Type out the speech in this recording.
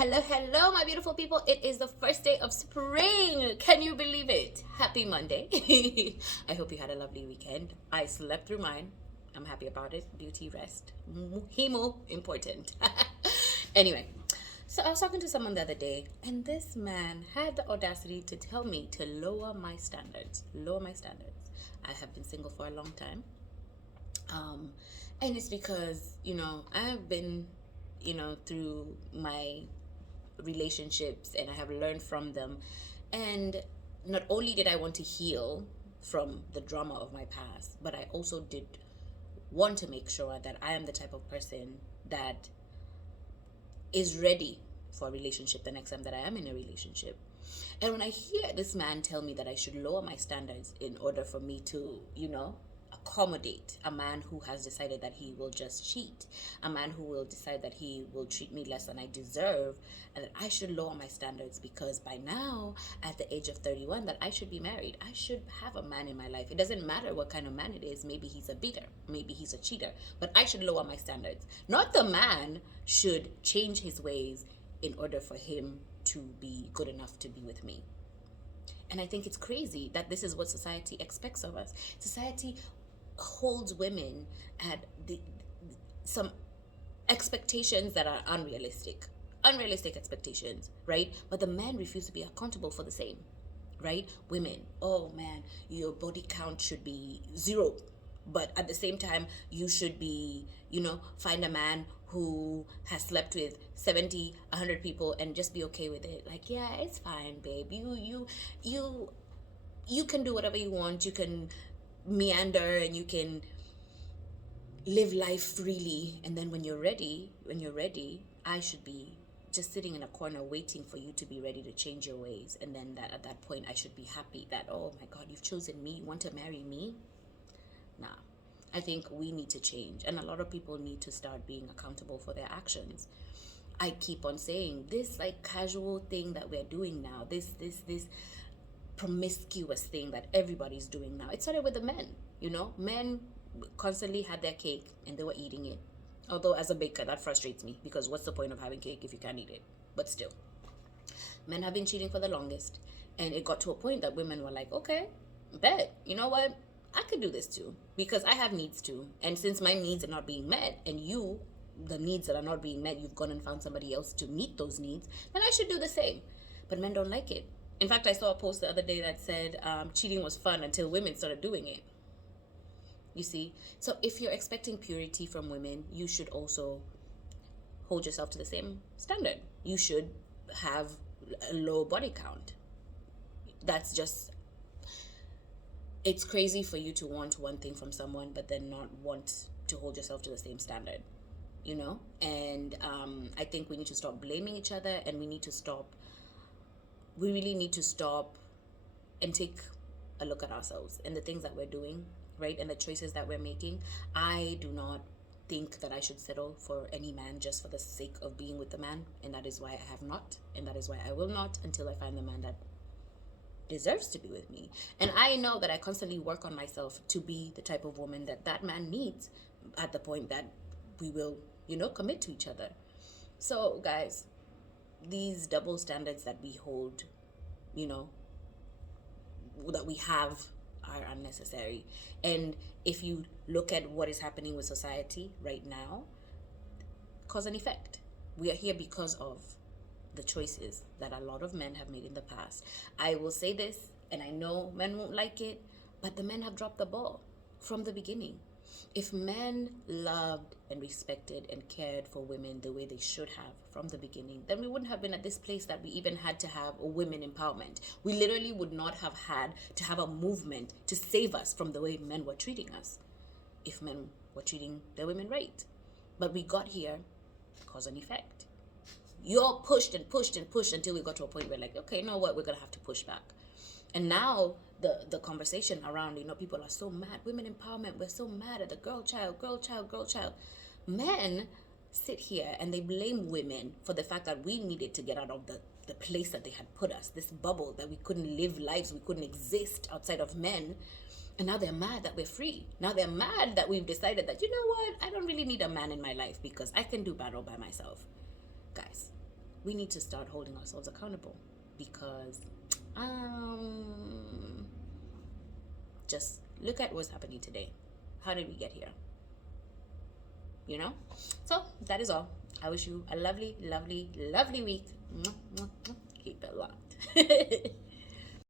Hello, hello, my beautiful people. It is the first day of spring. Can you believe it? Happy Monday. I hope you had a lovely weekend. I slept through mine. I'm happy about it. Beauty, rest. Hemo, important. Anyway, so I was talking to someone the other day, and this man had the audacity to tell me to lower my standards. Lower my standards. I have been single for a long time. Um, and it's because, I've been, through my relationships and I have learned from them. And not only did I want to heal from the drama of my past, but I also did want to make sure that I am the type of person that is ready for a relationship the next time that I am in a relationship. And when I hear this man tell me that I should lower my standards in order for me to, accommodate a man who has decided that he will just cheat, a man who will decide that he will treat me less than I deserve, and that I should lower my standards because by now, at the age of 31, that I should be married. I should have a man in my life. It doesn't matter what kind of man it is. Maybe he's a beater, maybe he's a cheater, but I should lower my standards. Not the man should change his ways in order for him to be good enough to be with me. And I think it's crazy that this is what society expects of us. Society holds women at some expectations that are unrealistic expectations, right? But the men refuse to be accountable for the same, right? Women, oh man, your body count should be 0, but at the same time you should be, find a man who has slept with 70, 100 people and just be okay with it. Like, yeah, it's fine, babe. You can do whatever you want. You can meander and you can live life freely, and then when you're ready, I should be just sitting in a corner waiting for you to be ready to change your ways. And then that at that point I should be happy that, oh my god, you've chosen me, you want to marry me. Nah, I think we need to change, and a lot of people need to start being accountable for their actions. I keep on saying this, like, casual thing that we're doing now, this promiscuous thing that everybody's doing now. It started with the men. Men constantly had their cake and they were eating it. Although as a baker, that frustrates me, because what's the point of having cake if you can't eat it? But still, men have been cheating for the longest, and it got to a point that women were like, okay, bet, you know what, I could do this too, because I have needs too. And since my needs are not being met, and the needs that are not being met, you've gone and found somebody else to meet those needs, then I should do the same. But men don't like it. In fact, I saw a post the other day that said cheating was fun until women started doing it. You see? So if you're expecting purity from women, you should also hold yourself to the same standard. You should have a low body count. That's just, it's crazy for you to want one thing from someone, but then not want to hold yourself to the same standard, And I think we need to stop blaming each other, and we really need to stop and take a look at ourselves and the things that we're doing, right? And the choices that we're making. I do not think that I should settle for any man just for the sake of being with the man. And that is why I have not. And that is why I will not until I find the man that deserves to be with me. And I know that I constantly work on myself to be the type of woman that man needs at the point that we will, commit to each other. So, guys, these double standards that we hold, that we have, are unnecessary. And if you look at what is happening with society right now, cause and effect. We are here because of the choices that a lot of men have made in the past. I will say this, and I know men won't like it, but the men have dropped the ball from the beginning. If men loved and respected and cared for women the way they should have from the beginning, then we wouldn't have been at this place that we even had to have a women empowerment. We literally would not have had to have a movement to save us from the way men were treating us, if men were treating their women right. But we got here cause and effect. You all pushed and pushed and pushed until we got to a point where, like, okay, you know what, we're going to have to push back. And now the conversation around, people are so mad. Women empowerment, we're so mad at the girl child. Men sit here and they blame women for the fact that we needed to get out of the place that they had put us, this bubble that we couldn't live lives, we couldn't exist outside of men. And now they're mad that we're free. Now they're mad that we've decided that, I don't really need a man in my life because I can do battle by myself. Guys, we need to start holding ourselves accountable, because just look at what's happening today. How did we get here? You know? So that is all. I wish you a lovely, lovely, lovely week. Keep it locked.